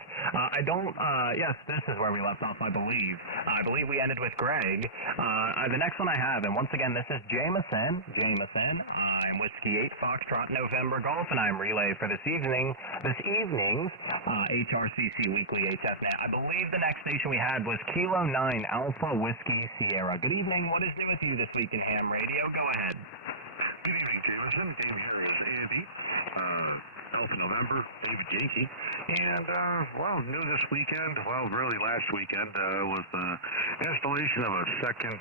Yes, this is where we left off, I believe. I believe we ended with Greg. The next one I have, and once again, this is Jameson. I'm Whiskey 8 Foxtrot November Golf, and I'm relay for this evening's HRCC Weekly HF Net. I believe the next station we had was Kilo 9 Alpha Whiskey Sierra. Good evening. What is new with you this week in Ham Radio? Go ahead. Good evening, Jameson. Wisconsin. Dave Harris, Andy. Alpha November, David Yankee. And, well, new this weekend, well, really last weekend, was the installation of a second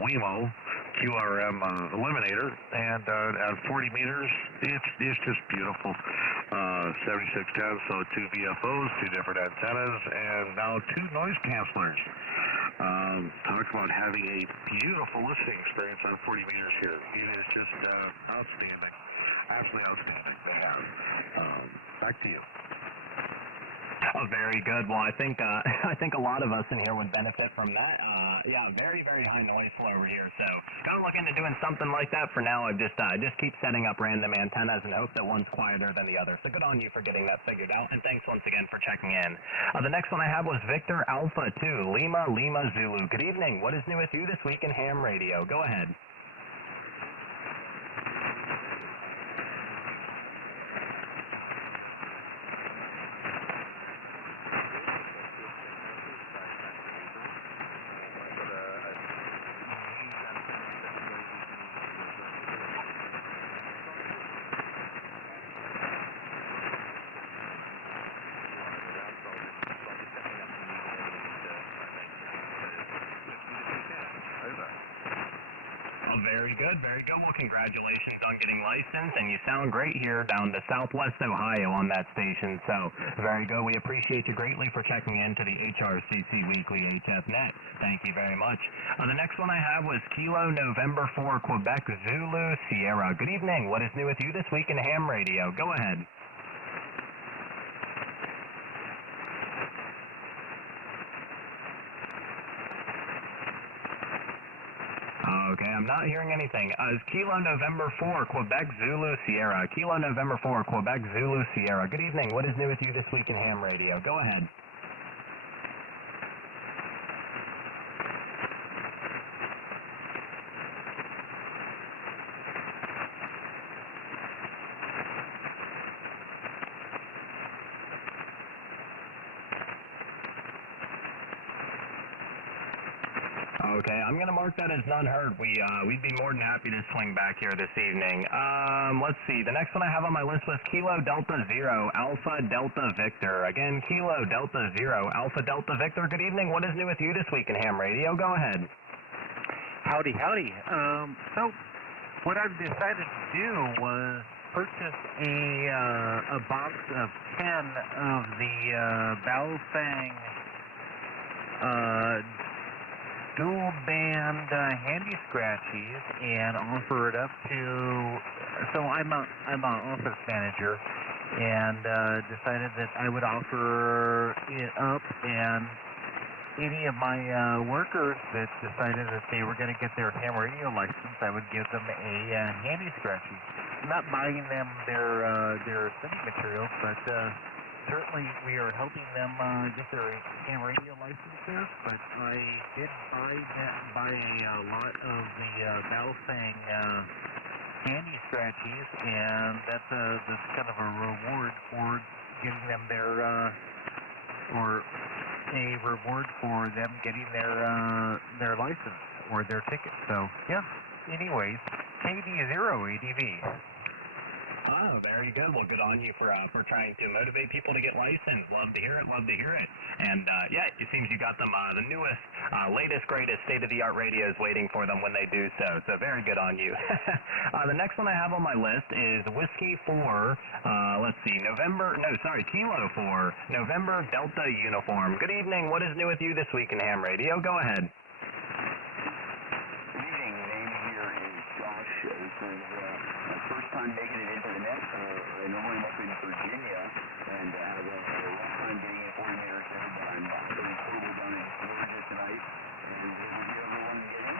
WEMO QRM eliminator. And at 40 meters, it's just beautiful. 7610, so 2 VFOs, 2 different antennas, and now 2 noise cancelers. Talk about having a beautiful listening experience on 40 meters here. It is just outstanding. Absolutely outstanding. They have. Back to you. Oh, very good. Well, I think a lot of us in here would benefit from that. Yeah, very, very high noise flow over here. So, kind of looking into doing something like that. For now, I just keep setting up random antennas and hope that one's quieter than the other. So, good on you for getting that figured out. And thanks once again for checking in. The next one I have was Victor Alpha 2 Lima Lima Zulu. Good evening. What is new with you this week in ham radio? Go ahead. Very good, very good. Well, congratulations on getting licensed, and you sound great here down to Southwest Ohio on that station. So, very good. We appreciate you greatly for checking in to the HRCC Weekly HF Net. Thank you very much. The next one I have was Kilo November 4 Quebec Zulu Sierra. Good evening. What is new with you this week in ham radio? Go ahead. Okay, I'm not hearing anything. It's Kilo November 4, Quebec Zulu Sierra. Kilo November 4, Quebec Zulu Sierra. Good evening. What is new with you this week in ham radio? Go ahead. Okay, I'm going to mark that as none heard. We'd be more than happy to swing back here this evening. Let's see. The next one I have on my list was Kilo Delta Zero Alpha Delta Victor. Again, Kilo Delta Zero Alpha Delta Victor. Good evening. What is new with you this week in ham radio? Go ahead. Howdy, howdy. So what I've decided to do was purchase a box of 10 of the Baofeng dual band handy scratchies and offer it up to. So I'm an office manager, and decided that I would offer it up, and any of my workers that decided that they were going to get their ham radio license, I would give them a handy scratchy. I'm not buying them their sending materials, but certainly we are helping them get their ham radio licenses. But I did buy a lot of the Baofeng handy scratchies, and that's kind of a reward for getting them or a reward for them getting their license or their ticket. So yeah. Anyways, KD0ADV. Oh, very good. Well, good on you for trying to motivate people to get licensed. Love to hear it. Love to hear it. And yeah, it seems you got them the newest, latest, greatest state-of-the-art radios waiting for them when they do so. So very good on you. The next one I have on my list is Whiskey 4. Let's see, Kilo 4 November Delta Uniform. Good evening. What is new with you this week in ham radio? Go ahead. Good evening. Name here is Josh. This is my first time making it into the net. I normally up in Virginia and have a rough time getting in 40 meters there, but I'm getting totally down in Georgia tonight. And we'll get everyone to get in.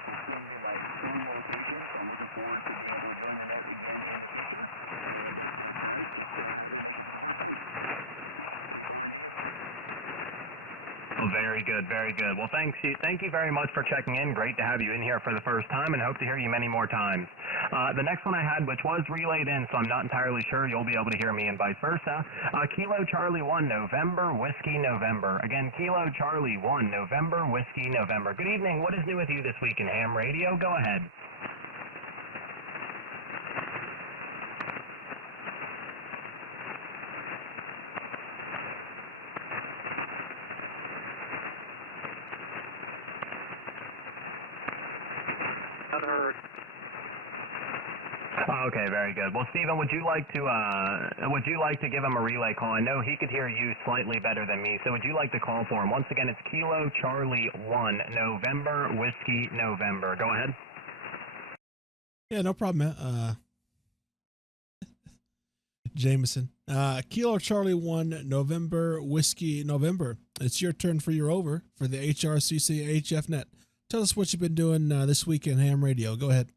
Just send me my phone location. I'm looking forward to being able to spend the next weekend. Well, very good, very good. Well, thank you very much for checking in. Great to have you in here for the first time, and hope to hear you many more times. The next one I had, which was relayed in, so I'm not entirely sure you'll be able to hear me and vice versa. Kilo Charlie 1 November Whiskey November. Again, Kilo Charlie 1 November Whiskey November. Good evening. What is new with you this week in ham radio? Go ahead. Not heard. Oh, okay, very good. Well, Stephen, would you like to give him a relay call? I know he could hear you slightly better than me, so would you like to call for him? Once again, it's Kilo Charlie 1 November Whiskey November. Go ahead. Yeah, no problem, man. Jameson. Kilo Charlie 1 November Whiskey November. It's your turn for your over for the HRCC HF Net. Tell us what you've been doing this week in ham radio. Go ahead.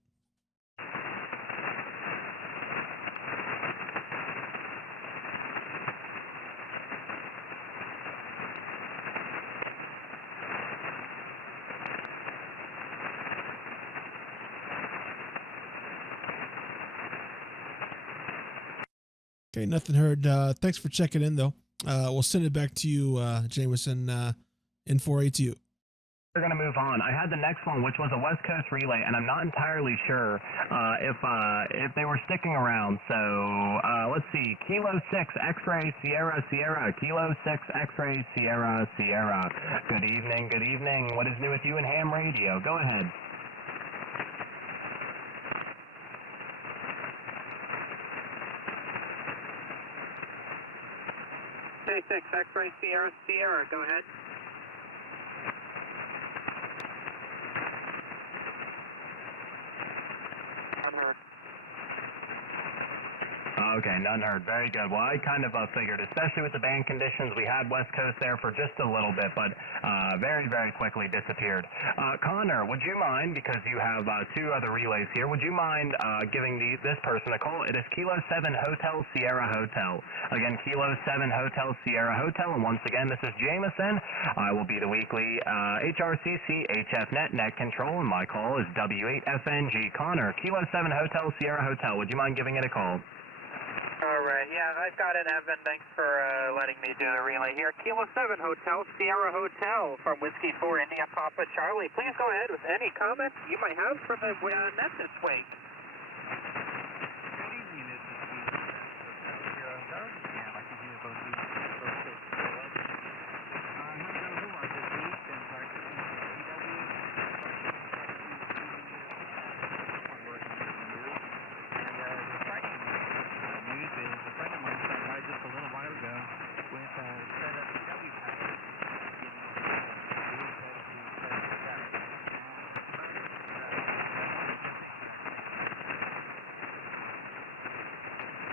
Okay, nothing heard. Thanks for checking in, though. We'll send it back to you, Jameson, in 4A to you. We're going to move on. I had the next one, which was a West Coast relay, and I'm not entirely sure if they were sticking around. So let's see. Kilo 6 X-Ray Sierra Sierra. Kilo 6 X-Ray Sierra Sierra. Good evening. Good evening. What is new with you in ham radio? Go ahead. K6 X-Ray Sierra Sierra. Go ahead. Okay, none heard. Very good. Well, I kind of figured, especially with the band conditions, we had West Coast there for just a little bit, but very, very quickly disappeared. Connor, would you mind, because you have two other relays here, would you mind giving this person a call? It is Kilo 7 Hotel Sierra Hotel. Again, Kilo 7 Hotel Sierra Hotel, and once again, this is Jameson. I will be the weekly HRCC HF Net control, and my call is W8FNG. Connor, Kilo 7 Hotel Sierra Hotel, would you mind giving it a call? All right, yeah, I've got it, Evan. Thanks for letting me do the relay here. Kilo 7 Hotel, Sierra Hotel from Whiskey 4 India Papa Charlie. Please go ahead with any comments you might have for the net this week. Good evening, this is Steve. Here I go. And I can hear both these I'm not going to move on this week since our a friend of mine stopped by just a little while ago with a set of W packets.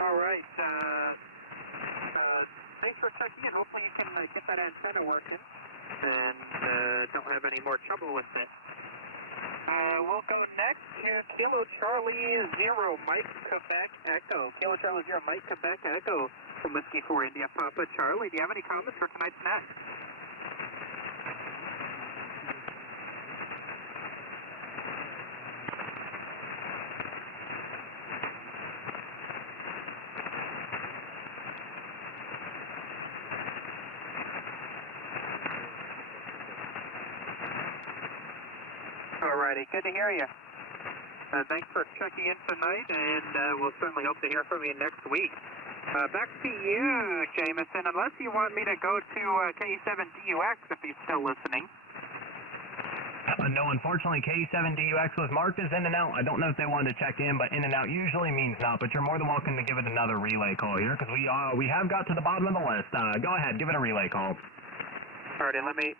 All right. Thanks for checking in. Hopefully you can get that antenna working and don't have any more trouble with it. We'll go next to Kilo Charlie 0 Mike Quebec Echo. Kilo Charlie 0 Mike Quebec Echo from Whiskey 4 India Papa Charlie. Do you have any comments for tonight's net? Alrighty, good to hear you. Thanks for checking in tonight, and we'll certainly hope to hear from you next week. Back to you, Jameson, unless you want me to go to K7DUX if he's still listening. No, unfortunately, K7DUX was marked as in and out. I don't know if they wanted to check in, but in and out usually means not, but you're more than welcome to give it another relay call here, because we have got to the bottom of the list. Go ahead, give it a relay call. Alrighty,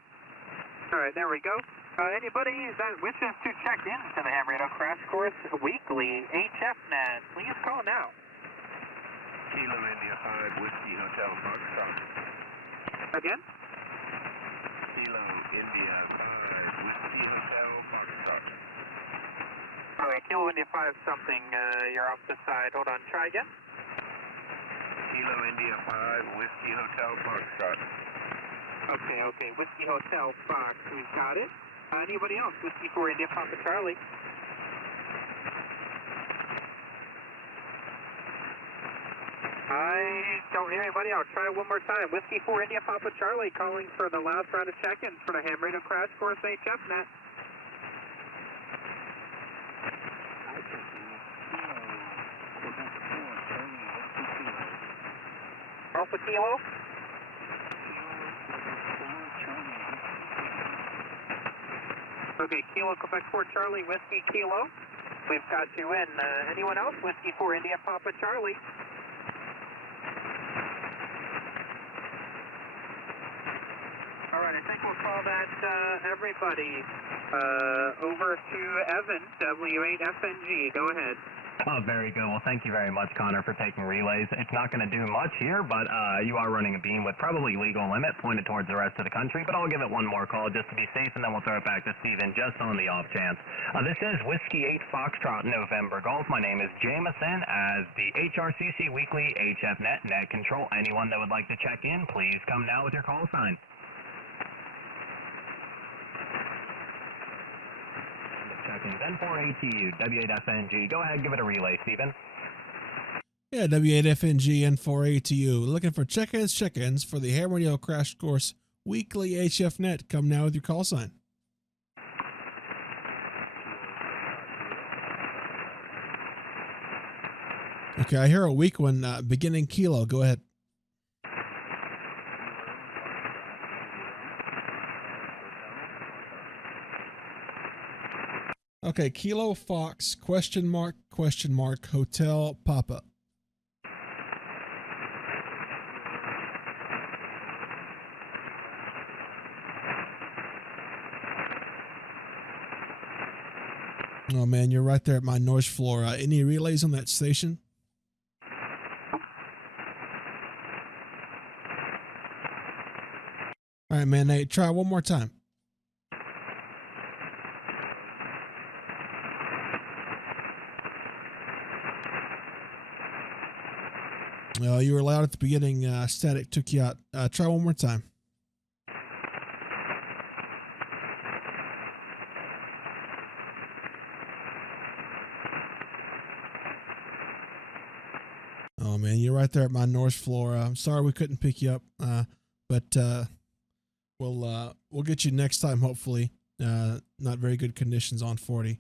Alright, there we go. Anybody that wishes to check in to the Ham Radio Crash Course Weekly HF Net, please call now. Kilo India 5 Whiskey Hotel Foxtrot. Again? Kilo India 5 Whiskey Hotel Foxtrot. Alright, Kilo India 5 something, you're off the side. Hold on, try again. Kilo India 5 Whiskey Hotel Foxtrot. Okay, Whiskey Hotel Fox, we've got it. Anybody else? Whiskey 4 India Papa Charlie. I don't hear anybody. I'll try one more time. Whiskey 4 India Papa Charlie calling for the last round of check-ins for the Ham Radio Crash Course HF Net. Alpha Kilo. Okay, Kilo Quebec 4 Charlie, Whiskey Kilo. We've got you in. Anyone else? Whiskey 4 India Papa Charlie. All right, I think we'll call that everybody over to Evan, W8FNG. Go ahead. Oh, very good. Well, thank you very much, Connor, for taking relays. It's not going to do much here, but you are running a beam with probably legal limit pointed towards the rest of the country, but I'll give it one more call just to be safe, and then we'll throw it back to Steven just on the off chance. This is Whiskey 8 Foxtrot November Golf. My name is Jameson as the HRCC Weekly HF Net Net Control. Anyone that would like to check in, please come now with your call sign. N4ATU, W8FNG. Go ahead, give it a relay, Steven. Yeah, W8FNG, N4ATU. Looking for check-ins for the Ham Radio Crash Course Weekly HF Net. Come now with your call sign. Okay, I hear a weak one, beginning Kilo. Go ahead. Okay, Kilo Fox, question mark, Hotel Papa. Oh man, you're right there at my noise floor. Any relays on that station? All right, man, hey, try one more time. You were loud at the beginning. Static took you out. Try one more time. Oh man, you're right there at my north floor. I'm sorry we couldn't pick you up, but we'll get you next time. Hopefully, not very good conditions on 40.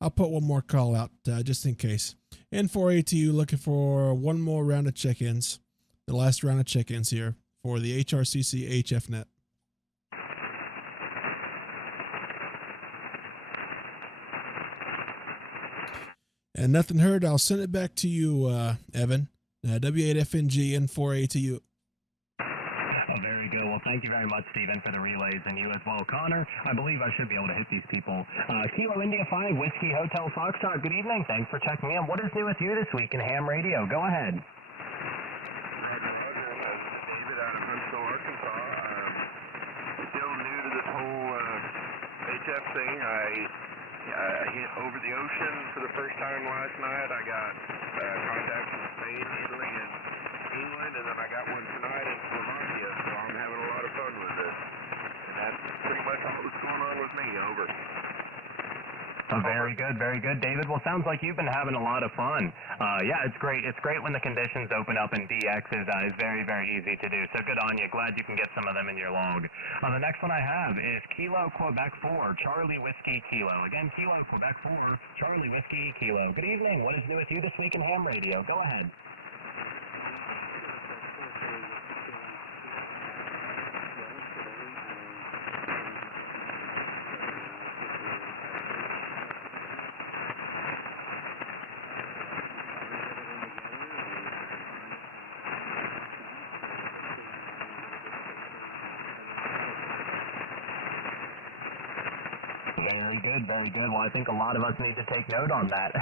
I'll put one more call out just in case. N4ATU looking for one more round of check-ins. The last round of check-ins here for the HRCC HF Net. And nothing heard. I'll send it back to you, Evan. W8FNG N4ATU. Very good. Well, thank you very much, Steven, for the relays, and you as well, Connor. I believe I should be able to hit these people. Kilo India 5, Whiskey Hotel Foxtrot, good evening. Thanks for checking in. What is new with you this week in ham radio? Go ahead. Roger, David out of Huntsville, Arkansas. Still new to this whole HF thing. I hit over the ocean for the first time last night. I got contacts from Spain, Italy, and England, and then I got one tonight in Slovakia, so I'm having a lot of fun with this. And that's pretty much all that's going on with me. Over. Very good, very good, David. Well, sounds like you've been having a lot of fun. Yeah, it's great. It's great when the conditions open up, and DX is very, very easy to do. So good on you. Glad you can get some of them in your log. The next one I have is Kilo Quebec 4, Charlie Whiskey Kilo. Again, Kilo Quebec 4, Charlie Whiskey Kilo. Good evening. What is new with you this week in ham radio? Go ahead. Very good. Well, I think a lot of us need to take note on that.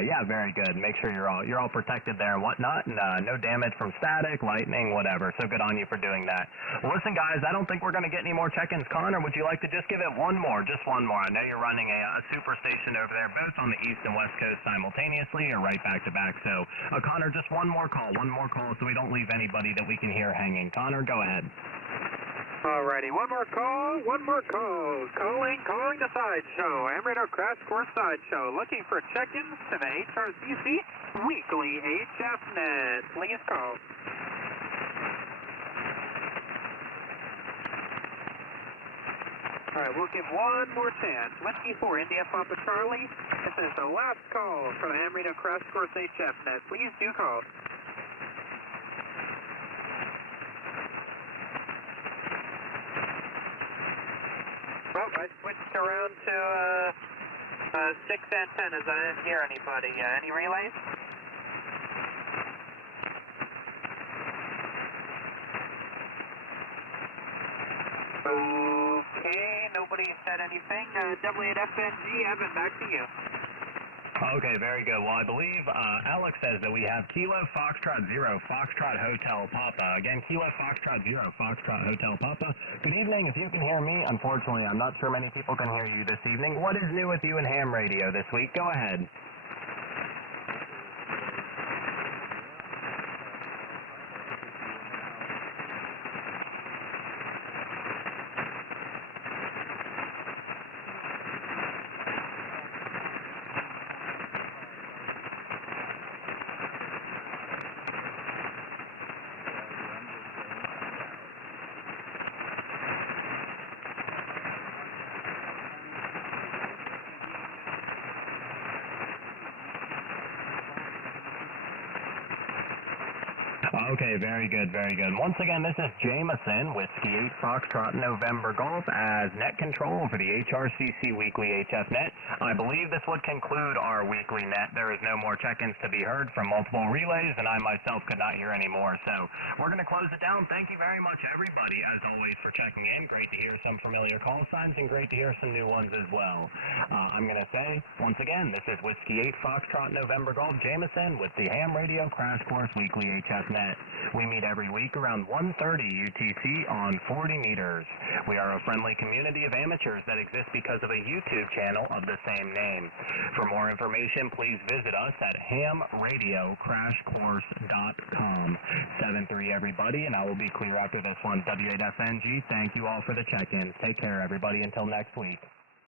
Yeah, very good. Make sure you're all protected there and whatnot, and no damage from static, lightning, whatever. So good on you for doing that. Well, listen, guys, I don't think we're going to get any more check-ins. Connor, would you like to just give it one more? Just one more. I know you're running a super station over there, both on the east and west coast simultaneously, or right back to back. So, Connor, just one more call, so we don't leave anybody that we can hear hanging. Connor, go ahead. Alrighty, one more call. Calling the sideshow. Ham Radio Crash Course Sideshow. Looking for check-ins to the HRCC Weekly HF Net. Please call. Alright, we'll give one more chance. Whiskey 4, India Papa Charlie. This is the last call for the Ham Radio Crash Course HF Net. Please do call. Oh, I switched around to 6 antennas. I didn't hear anybody. Any relays? Okay, nobody said anything. W8FNG, Evan, back to you. Okay, very good. Well, I believe Alex says that we have Kilo Foxtrot 0, Foxtrot Hotel Papa. Again, Kilo Foxtrot 0, Foxtrot Hotel Papa. Good evening. If you can hear me, unfortunately, I'm not sure many people can hear you this evening. What is new with you and ham radio this week? Go ahead. Okay, very good, very good. Once again, this is Jameson, Whiskey 8 Foxtrot November Golf as net control for the HRCC Weekly HF Net. I believe this would conclude our weekly net. There is no more check-ins to be heard from multiple relays, and I myself could not hear any more. So we're going to close it down. Thank you very much, everybody, as always, for checking in. Great to hear some familiar call signs, and great to hear some new ones as well. I'm going to say, once again, this is Whiskey 8 Foxtrot November Golf Jameson with the Ham Radio Crash Course Weekly HF Net. We meet every week around 1:30 UTC on 40 meters. We are a friendly community of amateurs that exists because of a YouTube channel of the same name. For more information, please visit us at hamradiocrashcourse.com. 7-3 everybody, and I will be clear after this one. W8FNG, thank you all for the check-ins. Take care, everybody, until next week.